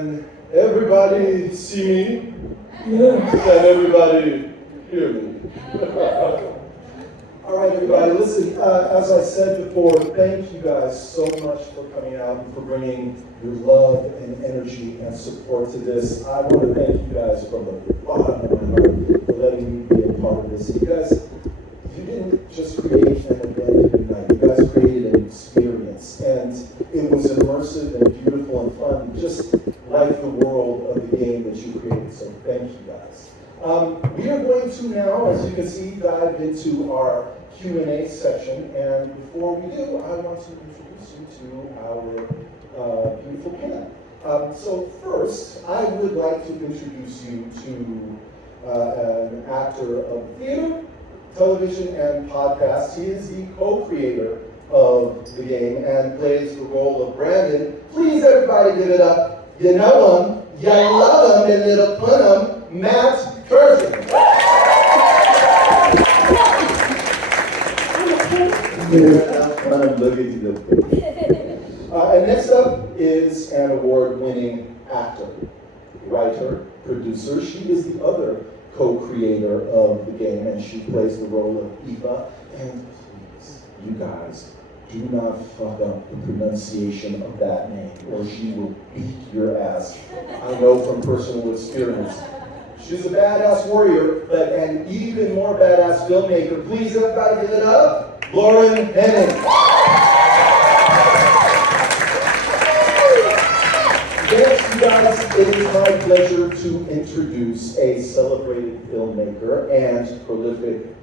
Can everybody see me? Can everybody hear me? All right, everybody, listen, as I said before, thank you guys so much for coming out and for bringing your love and energy and support to this. I want to thank you guys from the bottom of my heart for letting me be a part of this. You guys, you didn't just create an event every night. You guys created an experience, and it was immersive and beautiful and fun, just like the world of the game that you created. So thank you guys. We are going to now, as you can see, dive into our Q&A section. And before we do, I want to introduce you to our beautiful panel. So first, I would like to introduce you to an actor of theater, television, and podcast. He is the co-creator of the game and plays the role of Brandon. Please, everybody, give it up. You know him, you love him, and it'll put him, Matt Curtin. And next up is an award-winning actor, writer, producer. She is the other co-creator of the game, and she plays the role of Eva. And please, you guys, do not fuck up the pronunciation of that name, or she will beat your ass. I know from personal experience. She's a badass warrior, but an even more badass filmmaker. Please, everybody, give it up. Lauren Henning. Next, you guys, it is my pleasure to introduce a celebrated filmmaker and prolific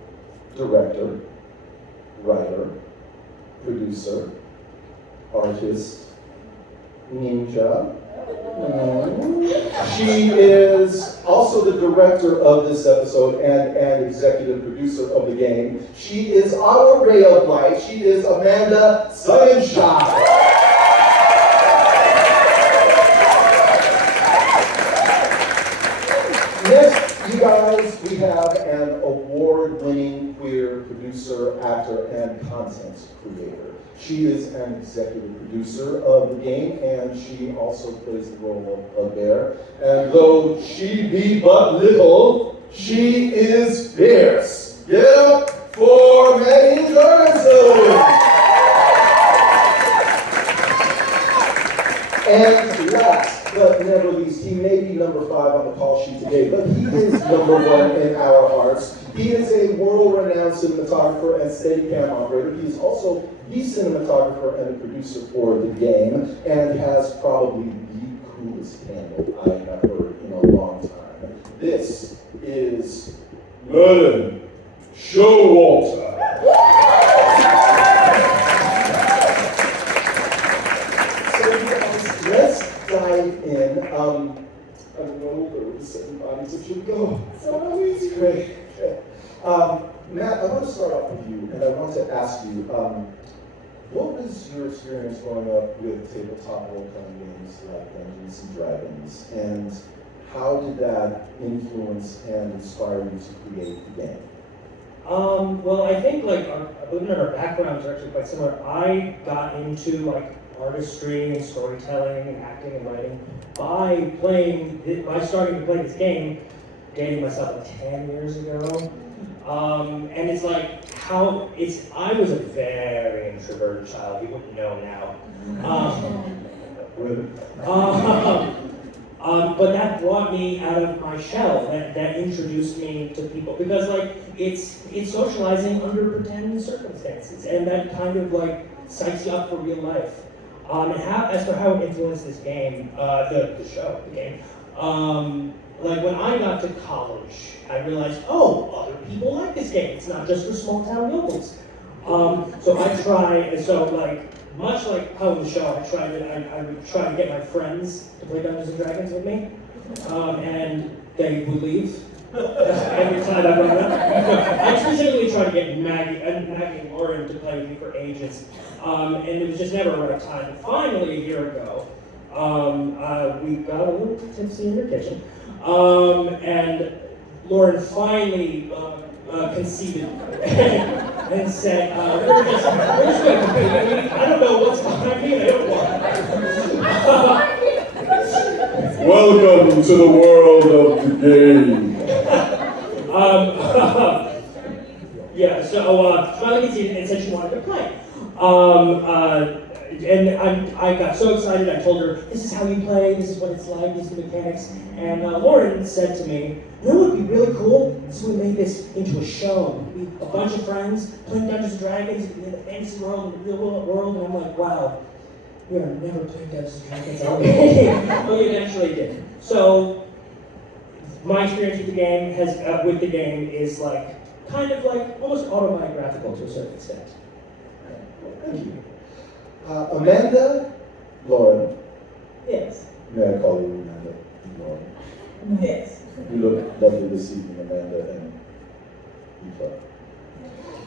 director, writer, producer, artist, ninja. She is also the director of this episode and executive producer of the game. She is our ray of light. She is Amanda Sonnenschein. Next, you guys, we have an award-winning queer producer, actor, and content creator. She is an executive producer of the game, and she also plays the role of Bear. And though she be but little, she is fierce. Give it up for Maggie Jorgenson! And last but never least, he may be number 5 on the call sheet today, but he is number 1 in our hearts. He is a world-renowned cinematographer and Steadicam operator. He is also the cinematographer and the producer for the game, and has probably the coolest candle I have heard in a long time. This is Merlin Showalter. So let's dive in. I don't know where the 7 bodies of you go. So it's great. Matt, I want to start off with you, and I want to ask you, what was your experience growing up with tabletop role-playing games like Dungeons and Dragons, and how did that influence and inspire you to create the game? Well, I think believe it or not, our backgrounds are actually quite similar. I got into artistry and storytelling and acting and writing by starting to play this game, dating myself 10 years ago. And it's I was a very introverted child, you wouldn't know now. But that brought me out of my shell, that introduced me to people, because it's socializing under pretend circumstances, and that kind of psychs you up for real life. And as for how it influenced this game, the game, when I got to college, I realized, other people like this game. It's not just for small town locals. Much like how in the show, I would try to get my friends to play Dungeons and Dragons with me, and they would leave every time I brought it up. I specifically tried to get Maggie and Lauren to play with me for ages, and it was just never the right time. And finally, a year ago, we got a little tipsy in your kitchen. And Lauren finally conceded and said, we're just going to compete. I don't know what's behind me, I don't want to the world of the game. Yeah, so finally gets in and said she wanted to play. And I got so excited, I told her, this is how you play, this is what it's like, these are the mechanics. And Lauren said to me, you know what would be really cool? So we made this into a show. A bunch of friends playing Dungeons and Dragons in the fantasy world, in the real world, and I'm like, wow, we are never playing Dungeons and Dragons, are we? Well, we eventually did. So, my experience with the game is like, kind of like almost autobiographical to a certain extent. Thank you. Amanda, Lauren. Yes. May I call you Amanda? Lauren. Yes. You look lovely this evening, Amanda and Eva.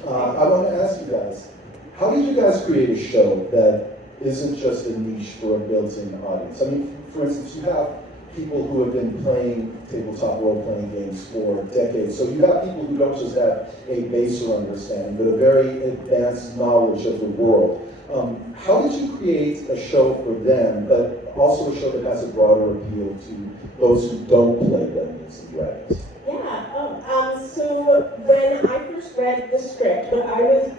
I want to ask you guys, how did you guys create a show that isn't just a niche for a built-in audience? I mean, for instance, you have people who have been playing tabletop role-playing games for decades. So you have people who don't just have a baser understanding, but a very advanced knowledge of the world. How did you create a show for them, but also a show that has a broader appeal to those who don't play Dungeons and Dragons? So when I first read the script, what I was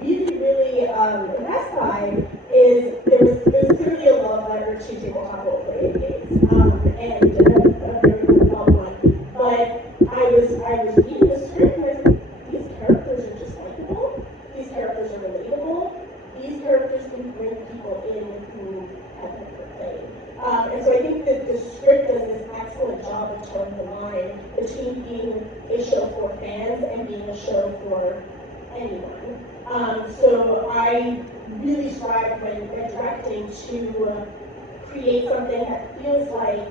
really impressed by is there was clearly a love letter to tabletop role-playing games, and a very well one. But I was reading the script and I was like, these characters are just likable. These characters are relatable. These characters can bring people in who have never played. And so I think that the script does this excellent job of towing the line between being a show for fans and being a show for anyone. So I really strive when directing to create something that feels like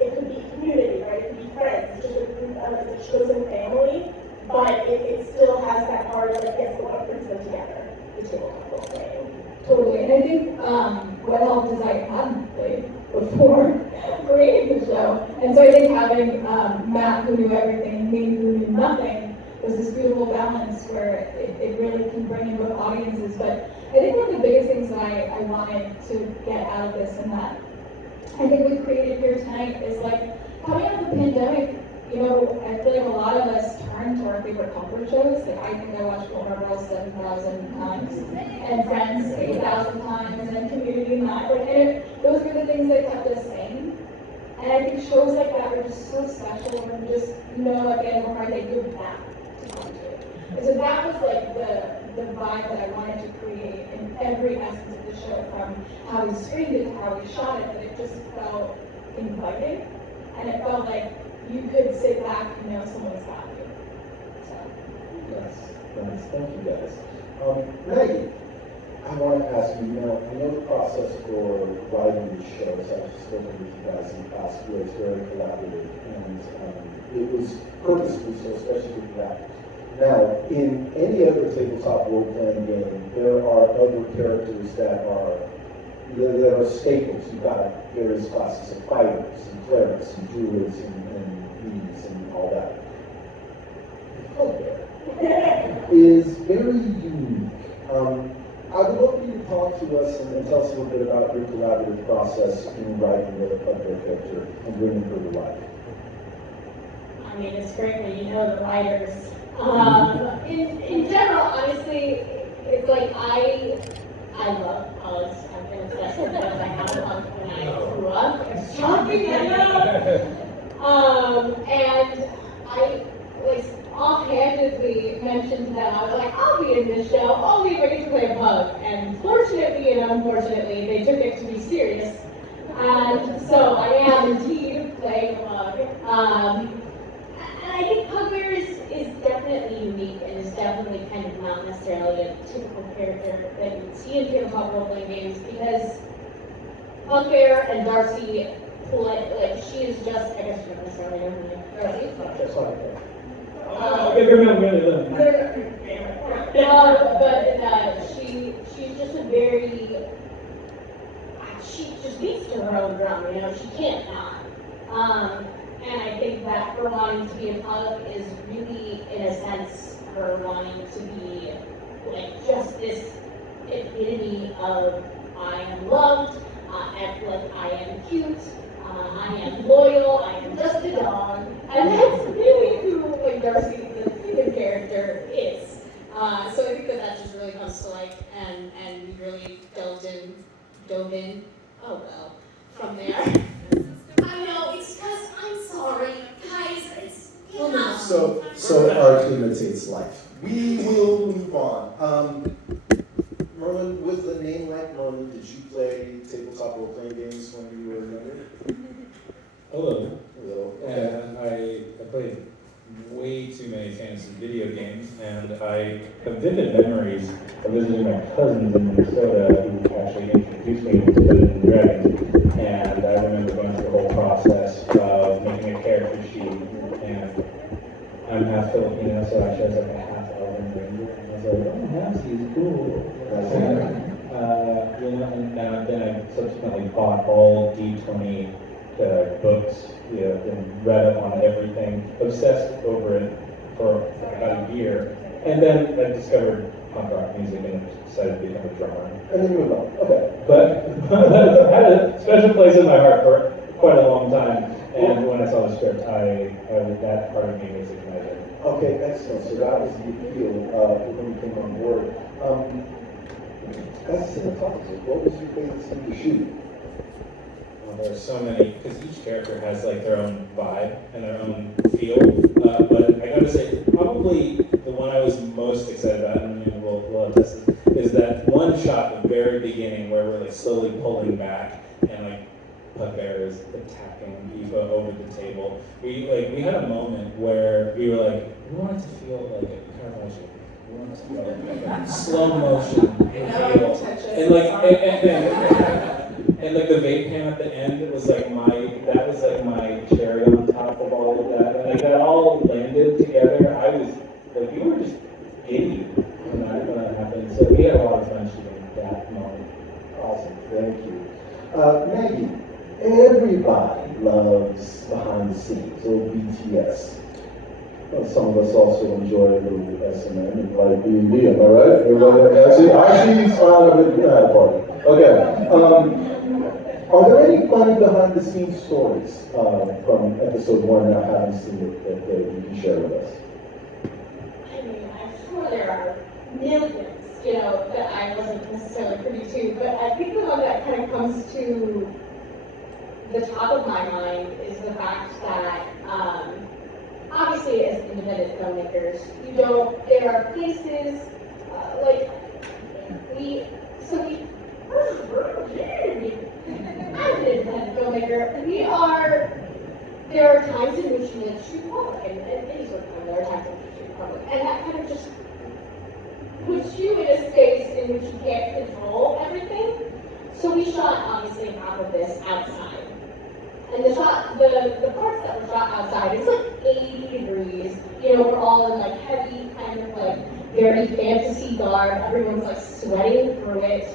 it could be community, right? It could be friends, just a group of a chosen family, but it still has that heart of like, yes, what brings them together, the tabletop role playing. Totally, and I think what helped is I hadn't played before creating the show, and so I think having Matt, who knew everything, and me, who knew nothing, was this beautiful balance where it really can bring in both audiences. But I think one of the biggest things that I wanted to get out of this, and that I think we created here tonight, is like coming out of the pandemic. You know, I feel like a lot of us turn to our favorite comfort shows. Like I think I watched Golden Girls 7,000 times, and Friends 8,000 times, and then Community 9. And those were the things that kept us sane. And I think shows like that are just so special, and just at the end of the night they give back to country. And so that was like the vibe that I wanted to create in every essence of the show, from how we screened it to how we shot it. That it just felt inviting, and it felt like you could sit back and know someone's got you. So. Yes, thank you guys. Maggie, I want to ask you, I know the process for writing these shows, I've spoken with you guys in the past, was very collaborative, and it was purposefully so, especially with that. Now, in any other tabletop role-playing game, there are other characters that are staples. You've got various classes of fighters, and clerics, and druids, and thieves, and all that. Okay. Is very unique. I would love for you to talk to us and tell us a little bit about your collaborative process in writing the their character and bringing her to life. I mean, it's great when you know the writers. In general, honestly, it's like I love college. I've been obsessed with it. I had punk when I grew up. It's shocking, I know. And I like offhandedly mentioned that I was like, I'll be in this show only if I get to play a pug. And fortunately and unfortunately, they took it to be serious. And so I am indeed playing a pug. And I think Pugbear is definitely unique and is definitely kind of not necessarily a typical character that you would see in tabletop role-playing games, because Pugbear and Darcy play, like, she is just, I guess you don't necessarily know her name. Darcy? Just like that. But she's just a very, she just beats to her own drum, she can't not. And I think that her wanting to be a pug is really, in a sense, her wanting to be like just this epitome of I am loved, I am cute, I I am loyal, I am just a dog. And that's really who like Darcy, the human character, is. So I think that just really comes to life, and we really dove in, oh well, from there. I know, it's because I'm sorry, guys, it's enough. So art imitates life. We will move on. Merlin, with a name like Merlin, did you play tabletop role-playing games when you were younger? A little. Okay. And I played way too many fantasy video games, and I have vivid memories of visiting my cousins in Minnesota who actually introduced me to Dungeons and Dragons. And I remember going through the whole process of making a character sheet, and I'm half Filipino, so I chose like a half elven ranger, and I was like, oh, Nancy is cool. And then I subsequently bought all D20 books, and read up on everything, obsessed over it for about a year, and then I discovered punk rock music and decided to become a drummer. And then you move on. Okay. But it had a special place in my heart for quite a long time, and when I saw the script, that part of me was ignited. Okay, excellent. So that was the appeal when you came on board. As a cinematographer, what was your favorite scene to shoot? Well, there are so many, because each character has like their own vibe and their own feel. But I gotta say, probably the one I was most excited about, and we'll have this, is that one shot at the very beginning where we're like slowly pulling back and like Pugbear is attacking Eva over the table. We had a moment where we were like, we wanted to feel like a kind of motion. We wanted to feel like a slow motion feel. And like and like the vape pen at the end was like my cherry on top of all of that. And like that all landed together. I was like, we were just giddy when that happened. So we had a lot of fun shooting that moment. Awesome, thank you. Maggie, everybody loves behind the scenes, or BTS. Well, some of us also enjoy a little S&M and like B&B, am I right? Everybody, I see you smiling with you at a party. Okay. Are there any funny behind the scenes stories from episode 1 that I haven't seen that you can share with us? I mean, I'm sure there are millions, that I wasn't necessarily privy to, but I think the one that kind of comes to the top of my mind is the fact that, obviously as independent filmmakers, there are places, as an independent filmmaker, there are times in which you shoot public, and any sort of time, there are times in which you shoot public, and that kind of just puts you in a space in which you can't control everything. So we shot, obviously, half of this outside. And the parts that were shot outside, it's like 80 degrees, we're all in like heavy, kind of like very fantasy garb, everyone's like sweating through it.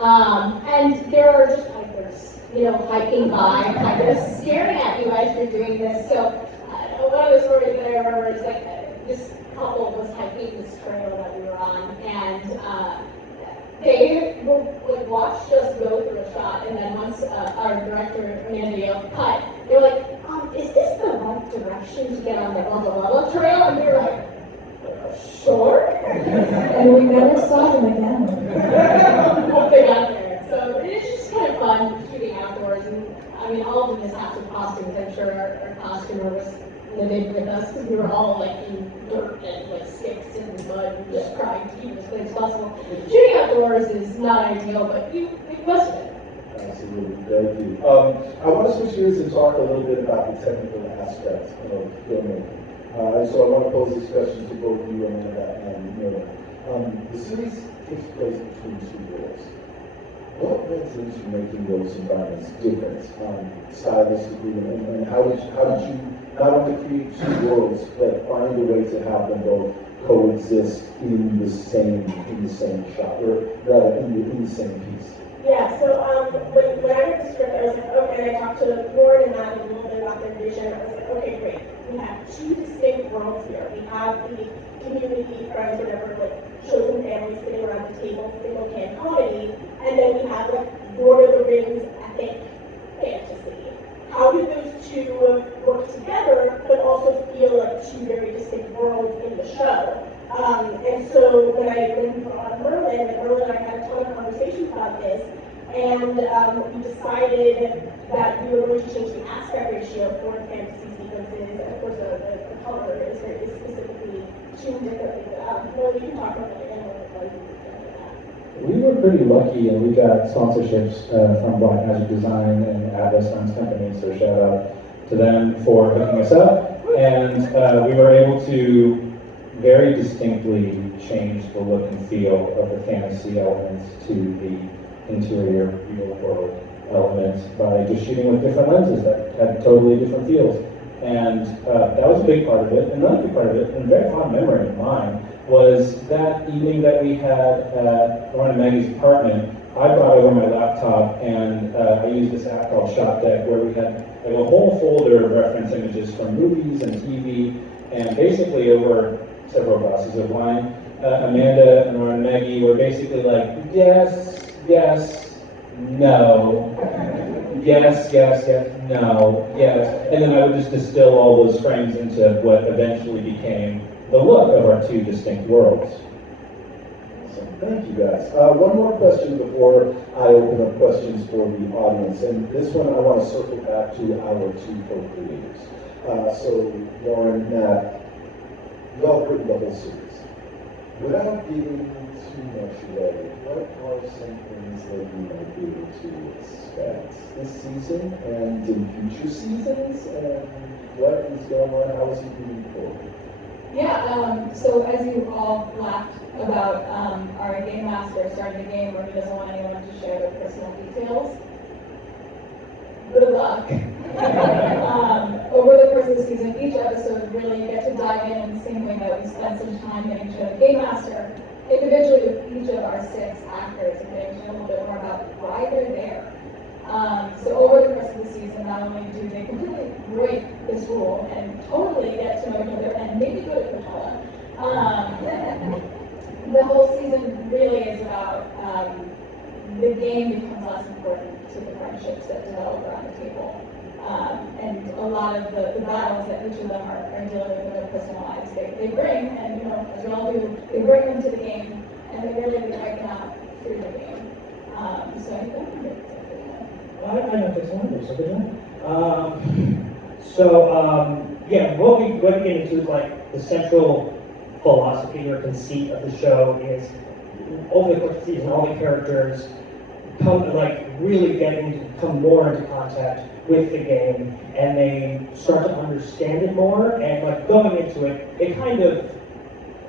And there are just hikers, hiking by, kind of staring at you as you're doing this. So one of the stories that I remember is like this couple was hiking this trail that we were on, and they watched us go through a shot, and then once our director, Amanda, cut, they were like, is this the right direction to get on the blah blah blah trail? And we were like, sure. And we never saw them again. Once they got there. So it's just kind of fun shooting outdoors, and I mean, all of the mishaps of costumes, I'm sure our costumer was livid with us because we were all like in dirt and like sticks and mud and just trying to keep as clean as possible. Shooting outdoors is not ideal, but it must be. Absolutely, thank you. I want to switch gears and talk a little bit about the technical aspects of filmmaking. So I want to pose this question to both you, Amanda, and Miriam. The series takes place between two worlds. What went into making those environments different, stylistically, and how did you not only create two worlds, but find a way to have them both coexist in the same shot, or rather in the same piece? Yeah, so when I read the script, I was like, okay, and I talked to Lauren and Matt a little bit about their vision. I was like, okay, great. We have two distinct worlds here. We have the community, friends, whatever, like chosen families sitting around the table, single can comedy, and then we have like Lord of the Rings epic fantasy. How do those about this, and we decided that we were going to change the aspect ratio for fantasy sequences, and of course the color is very specifically tuned differently. Well, you can talk about it again. We were pretty lucky, and we got sponsorships from Black Magic Design and Atlas Funds Company, so shout out to them for hooking us up. And we were able to very distinctly change the look and feel of the fantasy elements to the interior real world elements by just shooting with different lenses that had totally different feels. And that was a big part of it. Another big part of it, and a very fond memory of mine, was that evening that we had at one of Maggie's apartment. I brought over my laptop and I used this app called Shop Deck where we had like a whole folder of reference images from movies and TV, and basically over several glasses of wine, Amanda and Maggie were basically like, yes, yes, no, yes, yes, yes, no, yes, and then I would just distill all those frames into what eventually became the look of our two distinct worlds. Awesome. Thank you guys. One more question before I open up questions for the audience, and this one I want to circle back to our two co-creators. So Lauren, Matt, y'all have written the whole series. Without giving too much away, what are some things that you might be able to expect this season and in future seasons? And what is going on? How is it moving forward? Yeah, so as you all laughed about our game master starting a game where he doesn't want anyone to share their personal details, good luck. Over the course of the season, each episode really you get to dive in the same way that we spent some time getting to know the game master individually with each of our 6 actors and getting to know a little bit more about why they're there. So over the course of the season, not only do they completely break this rule and totally get to know each other and maybe go to Coachella, the whole season really is about the game becomes less important to the friendships that develop around the table. And a lot of the battles that each of them are dealing with in their personal lives, they bring, and as we all do, they bring them to the game, and they really drag them out through the game. So I think that's a good I know this one, so good one. Yeah, what we get into is like the central philosophy or conceit of the show is over the course of the season, all the characters come more into contact with the game, and they start to understand it more, and like going into it, they kind of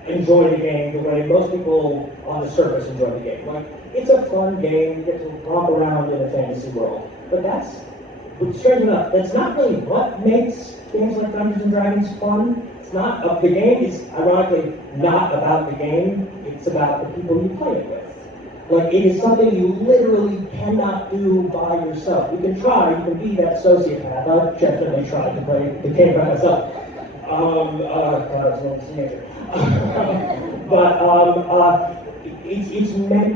enjoy the game the way most people on the surface enjoy the game. Like, it's a fun game, you get to romp around in a fantasy world. But strange enough, that's not really what makes games like Dungeons and Dragons fun. It's not, the game is ironically not about the game, it's about the people you play it with. Like, it is something you literally cannot do by yourself. You can try, you can be that sociopath. I've definitely tried to play the game by myself. God, I was a teenager.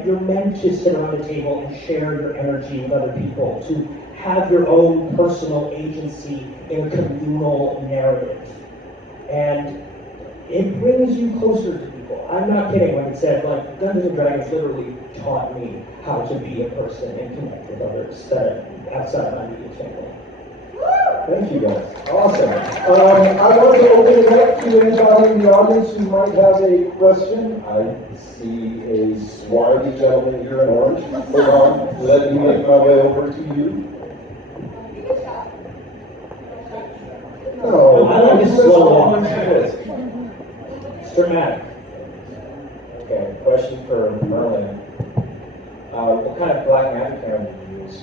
You're meant to sit around the table and share your energy with other people, to have your own personal agency in a communal narrative. And it brings you closer to people. I'm not kidding when I said, like, Dungeons and Dragons literally taught me how to be a person and connect with others that outside my immediate family. Thank you guys. Awesome. I want to open it up to anybody in the audience who might have a question. I see a swarthy gentleman here in orange. Hold on, let me make my way over to you. No, I like this slow walk. It's dramatic. Okay, question for Merlin. What kind of black magic camera did you use?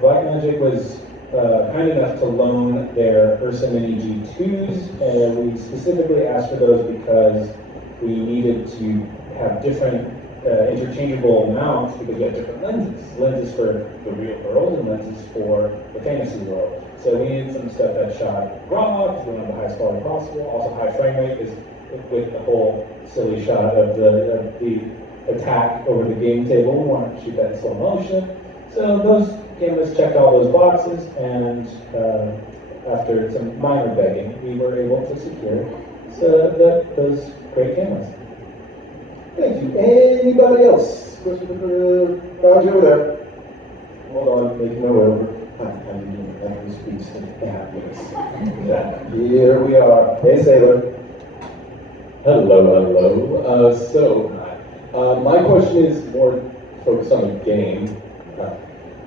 Black Magic was kind enough to loan their Ursa Mini G2s, and we specifically asked for those because we needed to have different interchangeable mounts because we have different lenses for the real world and lenses for the fantasy world. So we needed some stuff that shot raw because we wanted the highest quality possible, also high frame rate is with the whole silly shot of the attack over the game table. We wanted to shoot that in slow motion. So those cameras checked all those boxes, and after some minor begging, we were able to secure those great cameras. Thank you. Anybody else? Question for over there. Hold on, making my way over. That speaks to happiness. Yeah, here we are. Hey, Sailor. Hello. My question is more focused on the game.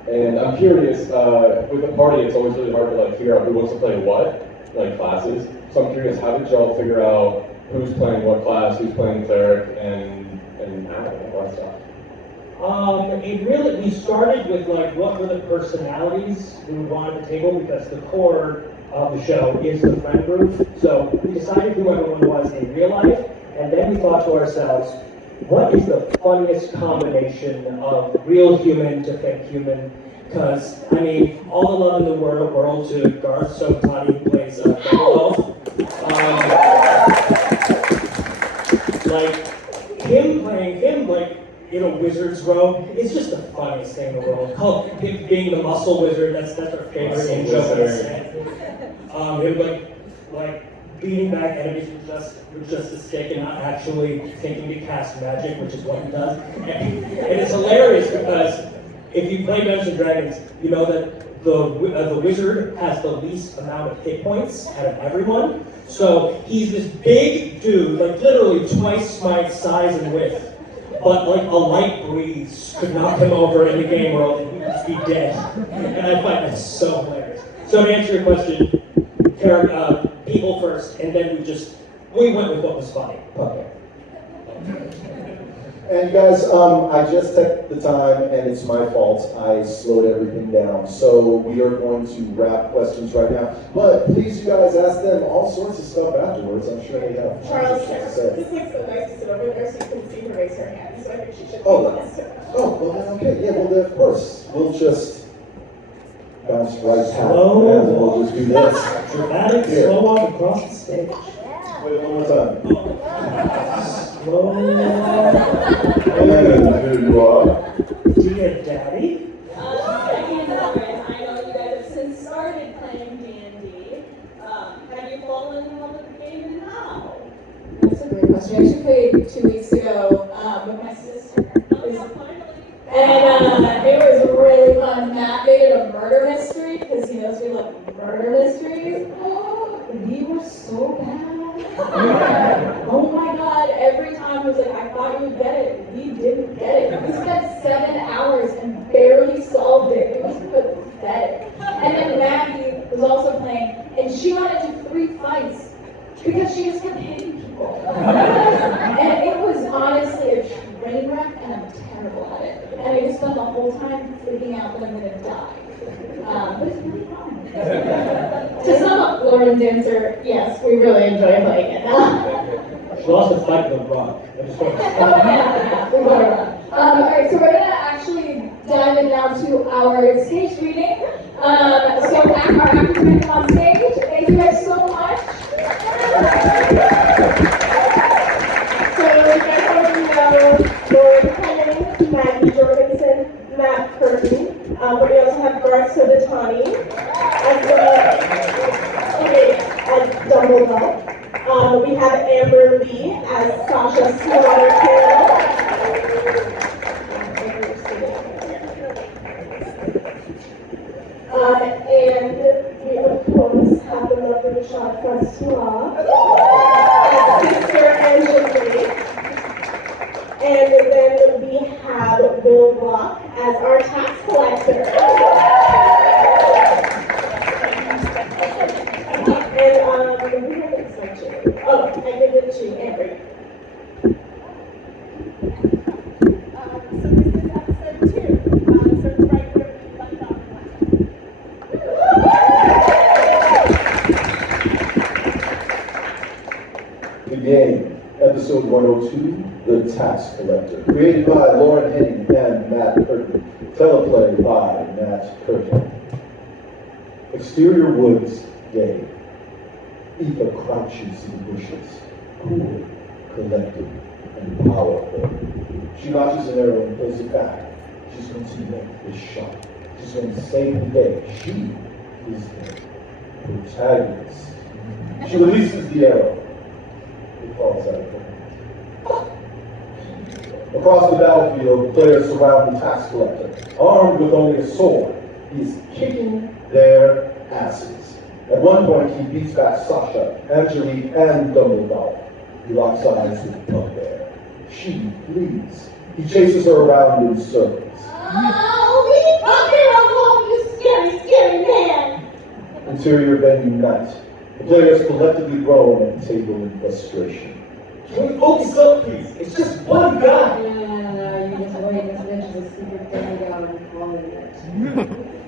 And I'm curious, with a party, it's always really hard to like figure out who wants to play what, like classes. So I'm curious, how did y'all figure out who's playing what class, who's playing cleric, and all that stuff? We started with like what were the personalities we would want at the table, because the core of the show is the friend group. So we decided who everyone was in real life, and then we thought to ourselves, what is the funniest combination of real human to fake human? Because, I mean, all the love in the world to Garth Sodetani, who plays Double. Like, him playing him, like, in a wizard's robe, it's just the funniest thing in the world. Him being the muscle wizard, that's our favorite in show. Him, like, beating back enemies with just a stick and not actually thinking to cast magic, which is what he does. And it's hilarious because if you play Dungeons & Dragons, you know that the wizard has the least amount of hit points out of everyone. So he's this big dude, like literally twice my size and width. But like a light breeze could knock him over in the game world and he'd just be dead. And I find that so hilarious. So to answer your question, people first, and then we went with what was funny. Okay. And guys, I just checked the time, and it's my fault. I slowed everything down. So we are going to wrap questions right now. But please, you guys, ask them all sorts of stuff afterwards. I'm sure they have. Charles, to say. this makes it nice to sit over there so you can see her raise her hand. So I think she should. Well, then, okay. Yeah, well, then, of course. We'll just bounce right past. We'll just do this. Dramatic slow walk across the stage. Wait, one more time. Slow. And here you are. Dear Daddy. I know you guys have since started playing D&D. Have you fallen in love with the game and how? That's a great question. I actually played 2 weeks ago with my sister. And it was really fun. Matt made it a murder mystery because he knows we love murder mysteries. We were so bad. Oh my god, every time I was like, I thought you would get it. We didn't get it. We spent 7 hours and barely solved it. It was pathetic. And then Maggie was also playing, and she got into 3 fights because she just kept hitting people. And it was honestly a train wreck, and I'm terrible at it. And I just spent the whole time freaking out that I'm going to die. But it's really fun. To sum up Lauren's answer, yes, we really enjoy playing it. She lost a fight with a rock. I just want to say. We got it. Alright, so we're going to actually dive in now to our stage reading. So our actors are going to come on stage. Thank you guys so much. So you guys already know Lauren Henning, Maggie Jorgenson, Matt Curtin. But we also have Garth Sodetani as Dumbledore. We have Amber Lee as Sasha Slaughtertail. And we of course have the lovely Réchard François as Sister Angelique. And then we have Bill Block as our tax collector. And we haven't said you. Oh, I did it to Amber. So this is episode 2. So right where we left off last. The game, episode 102. The Tax Collector, created by Lauren Henning and Matt Curtin, teleplay by Matt Curtin. Exterior woods, day. Eva crouches in the bushes, cool, collected, and powerful. She notches an arrow and pulls it back. She's going to make this shot. She's going to save the day. She is the protagonist. She releases the arrow. It falls out of her hand. Across the battlefield, the players surround the tax collector, armed with only a sword. He is kicking their asses. At one point, he beats back Sasha, Angelique, and Dumbledore. He locks eyes with Bugbear. She flees. He chases her around in circles. Oh, leave Bugbear alone, you scary, scary man! Interior venue night. The players collectively groan at the table in frustration. Can we focus up, please? It's just one guy. No, you just wait. This bitch is a secret demigod and calling it.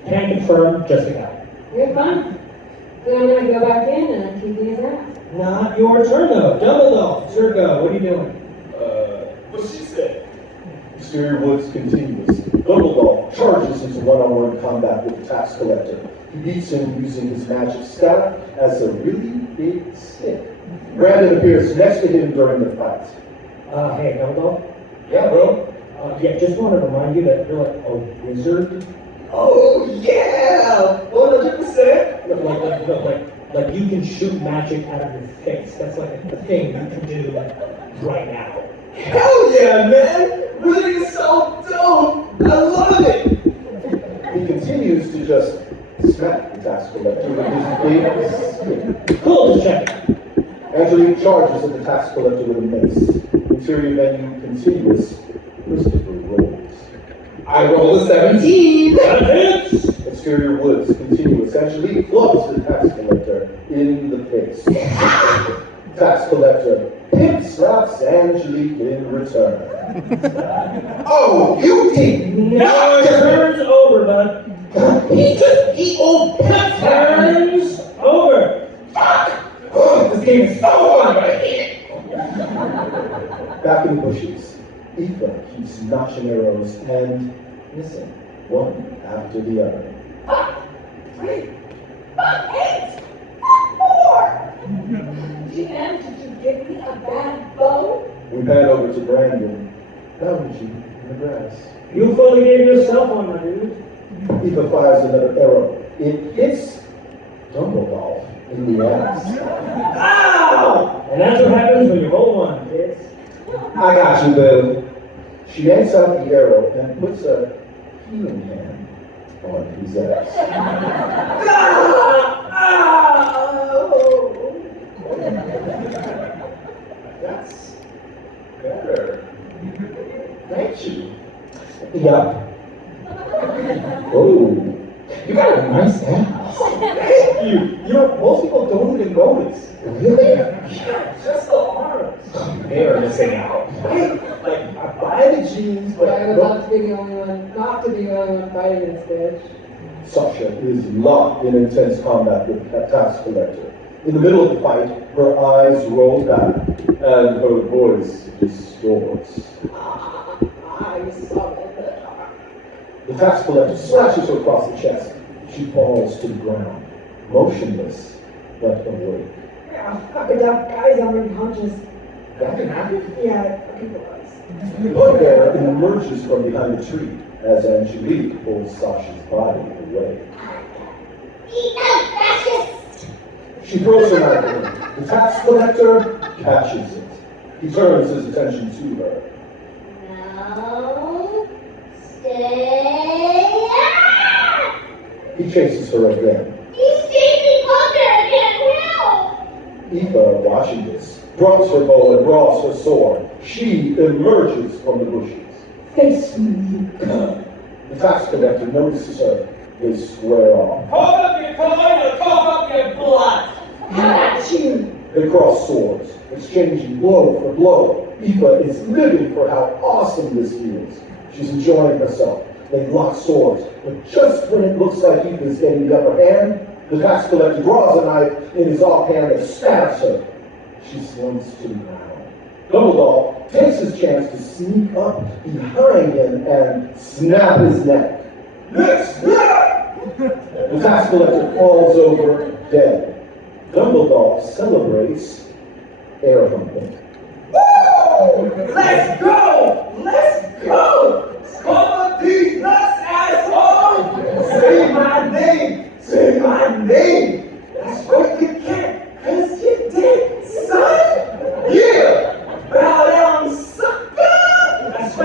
Can I confirm, just a guy? You're fine. Then I'm gonna go back in and keep his ass. Not your turn though. Dumbledore, it's your go. What are you doing? What she said. Exterior woods continues. Dumbledore charges into one-on-one combat with the tax collector. He beats him using his magic staff as a really big stick. Brandon appears next to him during the fight. Hey, Dumbledore. Yeah, bro. Yeah, just want to remind you that you're like a wizard. Oh, yeah! 100%. Like you can shoot magic out of your face. That's like a thing you can do right now. Hell yeah, man! Really is so dope! I love it! He continues to just smack the tax collector with his big stick. Cool, just checking. Angelique charges at the tax collector with a mace. Interior venue continuous. Christopher rolls. I roll a 17! Exterior woods continuous. Angelique clubs the tax collector in the face. Tax collector pimp slaps Angelique in return. Oh, you did Now not! your turn's over, bud. He old pimp Turns over. Oh, this game is so fun, but I hate it! Back in the bushes, Aoife keeps notching arrows and missing one after the other. 3, 8, 4! GM, did you give me a bad bow? We pan over to Brandon. Found you in the grass. You fully gave yourself one, my dude. Aoife fires another arrow. It hits Dumbledore in the ass. Ow! And that's what happens when you roll one, kids. I got you, boo. She yanks out the arrow and puts a healing hand on his ass. That's better. Thank you. Yup. Oh. You got a nice ass. Thank you. You know, most people don't even notice. Really? Yeah, just the arms. They're missing out. Like, I buy the jeans, but I would love to be the only one, not to be the only one fighting this bitch. Sasha is locked in intense combat with the tax collector. In the middle of the fight, her eyes roll back and her voice distorts. I saw it. The tax collector slashes her across the chest. She falls to the ground, motionless but awake. Guys, I'm unconscious. that can happen. Yeah, a couple of us. Bugbear emerges from behind a tree as Angelique pulls Sasha's body away. Enough, fascist! She throws her knife at him. The tax collector catches it. He turns his attention to her. No. Stay up! He chases her again. He's chasing Bugbear again, help! Aoife, watching this, drops her bow and draws her sword. She emerges from the bushes. Face me. The tax collector notices her. They square off. Hold up your coin or cough up your blood. How about you? They cross swords, exchanging blow for blow. Aoife is living for how awesome this feels. She's enjoying herself. They lock swords, but just when it looks like Aoife is getting the upper hand, the tax collector draws a knife in his offhand and stabs her. She slumps to the ground. Dumbledore takes his chance to sneak up behind him and snap his neck. Next! The tax collector falls over dead. Dumbledore celebrates air humping. Woo! Let's go! Let's go! Cover these nuts, asshole! Say my name! Say my name! That's what you get, cause you dead, son! Yeah! Bow down, sucker! That's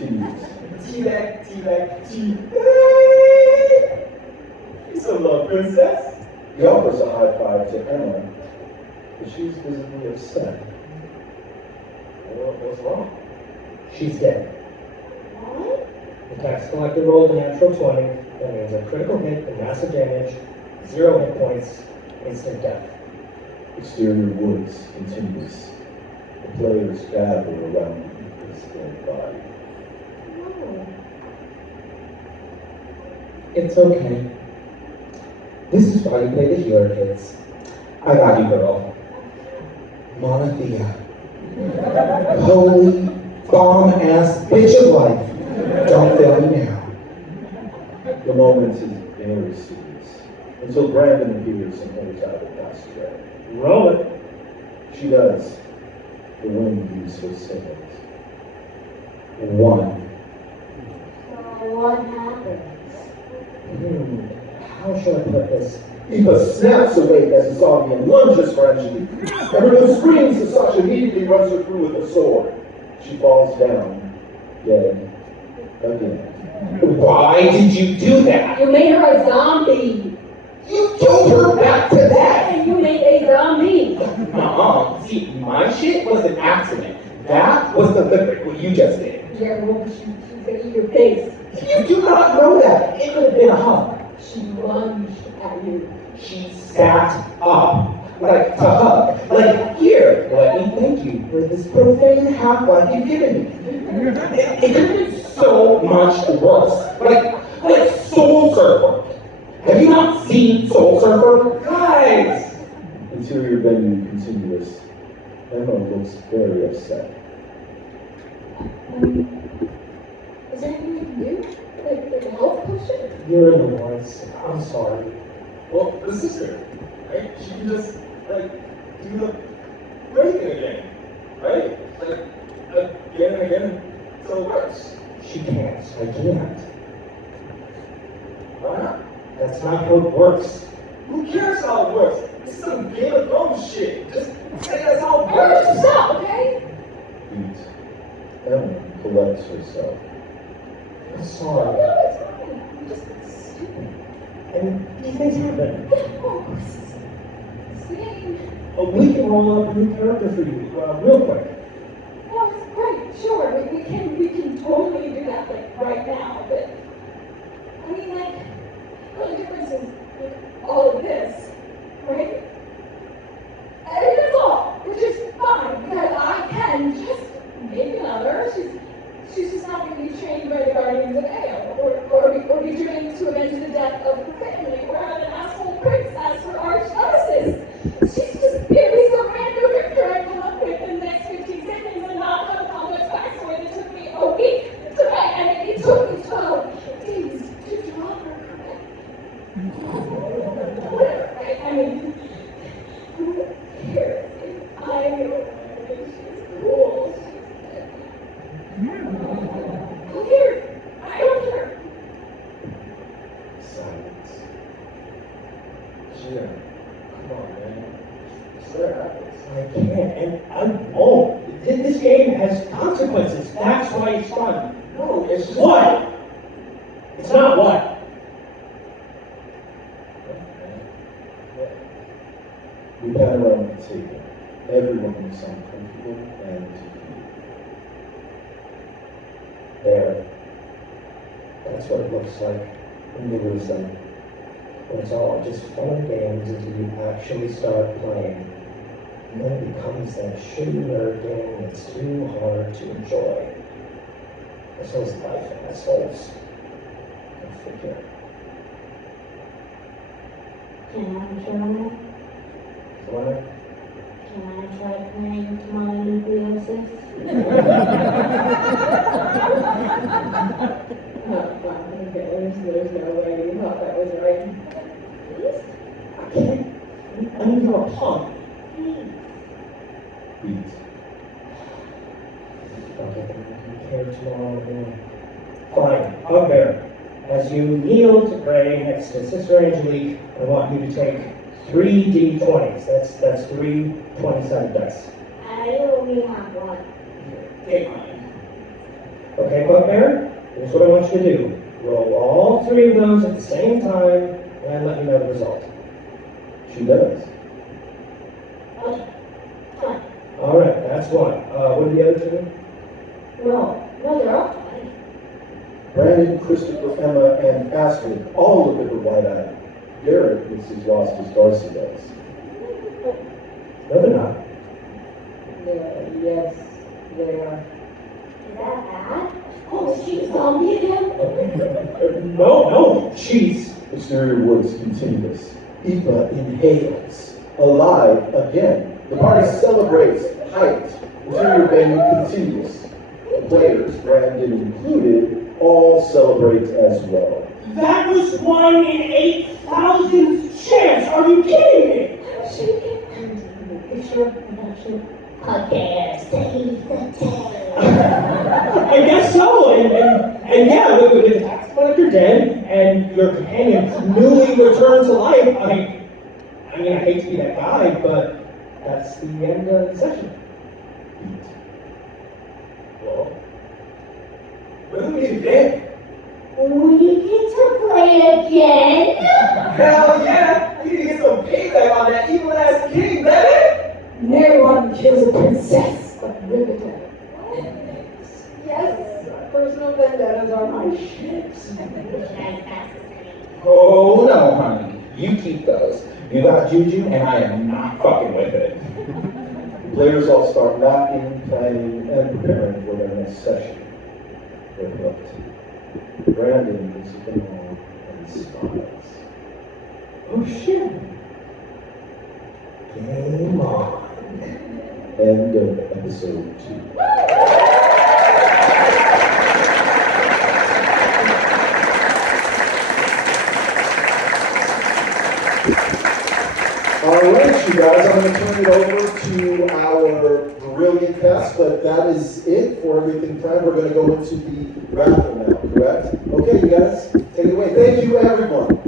continues. T-Leg, T-Leg, T-Leg. You so love, princess. He offers a high five to Emma, but she's visibly upset. What's wrong? She's dead. What? The tax collector rolled a natural 20. That means a critical hit and massive damage, 0 hit points, instant death. Exterior woods continues. The players gather around his dead body. No. It's okay. This is why you play the healer, kids. I got you, girl. Monothea. Holy bomb-ass bitch of life. Don't fail me now. The moment is very serious, until Brandon appears and holds out the passageway. Roll it. She does. The wind leaves her sails. 1. So what happens? How should I put this? Eva snaps awake as the zombie and lunges for Angelique. Everyone screams as Sasha immediately runs her through with a sword. She falls down, dead, again. Why did you do that? You made her a zombie. You killed her back to that. And you made a zombie. See, my shit was an accident. That was deliberate, what you just did. Yeah, well, she's gonna eat your face. You do not know that. It could have been a hug. She lunged at you. She sat up, like to hug. Like, here, let me thank you for this profane half-life you've given me. It could have been so much worse. Like Soul Surfer. Have you not seen Soul Surfer? Guys! Interior venue continuous. Emma looks very upset. Is there anything we can do? Like a health potion? You're in the woods. I'm sorry. Well, the sister, right? She can just, like, do the breathing again, right? Like, again and again, so it works. She can't. I can't. Why not? That's not how it works. Who cares how it works? It's some Game of Thrones shit. Just say that's how it I want you to works. stop, okay? Beat. Emma collects herself. I'm sorry. No, it's fine. I'm just stupid. And these things happen. Oh, same. We can roll up a new character for you, real quick. No, it's great. Sure, we can totally do that, like, right now. But I mean, like, the only difference is like, all of this, right? And that's all, which is fine because I can just make another. She's just not going to be trained by the Guardians of Ale or be driven to avenge the death of her family or have an asshole prince as her arch nemesis. She's just merely some random character I come up with in the next 15 seconds and not have a complex backstory that took me a week to write, and it took me 12 days to draw her correct. Whatever, right? I mean, who cares? I know she's cool. Who cares? I don't care. Silence. Yeah. Come on, man. Sure it happens. I can't, and I won't. This game has consequences. That's why it's fun. No, it's just What? It's not what? We pan around the table. Everyone looks uncomfortable and confused. There. That's what it looks like when you lose them. When it's all just fun and games until you actually start playing. And then it becomes that shitty nerd game that's too hard to enjoy. So is life, assholes. Go figure. Can I try? What? Can I try playing mononucleosis? Oh, wow, okay, there's no way you thought that was right. I can't. I mean, you're a punk. Beat. I'll get them here tomorrow morning. Fine, up there. As you kneel to pray next to Sister Angelique, I want you to take 3 D20s. That's 3 20-sided dice. I only have one. Take mine. Okay, Bugbear, here's what I want you to do. Roll all three of those at the same time, and let me know the result. She does. All right, that's one. What are the other two? No, they're all fine. Brandon, Christopher, Emma, and Astrid all look at her wide-eyed. Garrett looks as lost as Darcy does. No, they're not. Yes, they are. Is that bad? Oh, is she a zombie again? No, she's. Exterior woods continuous. Eva inhales. Alive again. The party celebrates height. Interior venue continuous. The players, Brandon included, all celebrate as well. That was 1 in 8,000 chance. Are you kidding me? I guess so, and yeah, look, that's when you're dead, and your companion newly returned to life. I mean, I hate to be that guy, but that's the end of the session. Well, when do we meet again? We get to play again? Hell yeah! We need to get some payback on that evil ass king, baby! No one kills a princess but Riverdale. Yes, personal vendettas are my ships. Oh no, honey. You keep those. You got juju, and I am not fucking with it. The players all start mapping, planning, and preparing for their next session. They're hooked. Brandon is looking on and smiles. Oh shit. Game on. End of episode 2. All right, you guys, I'm going to turn it over to our brilliant cast, but that is it for everything planned. We're going to go into the raffle now, correct? Okay, you guys, take it away. Thank you, everyone.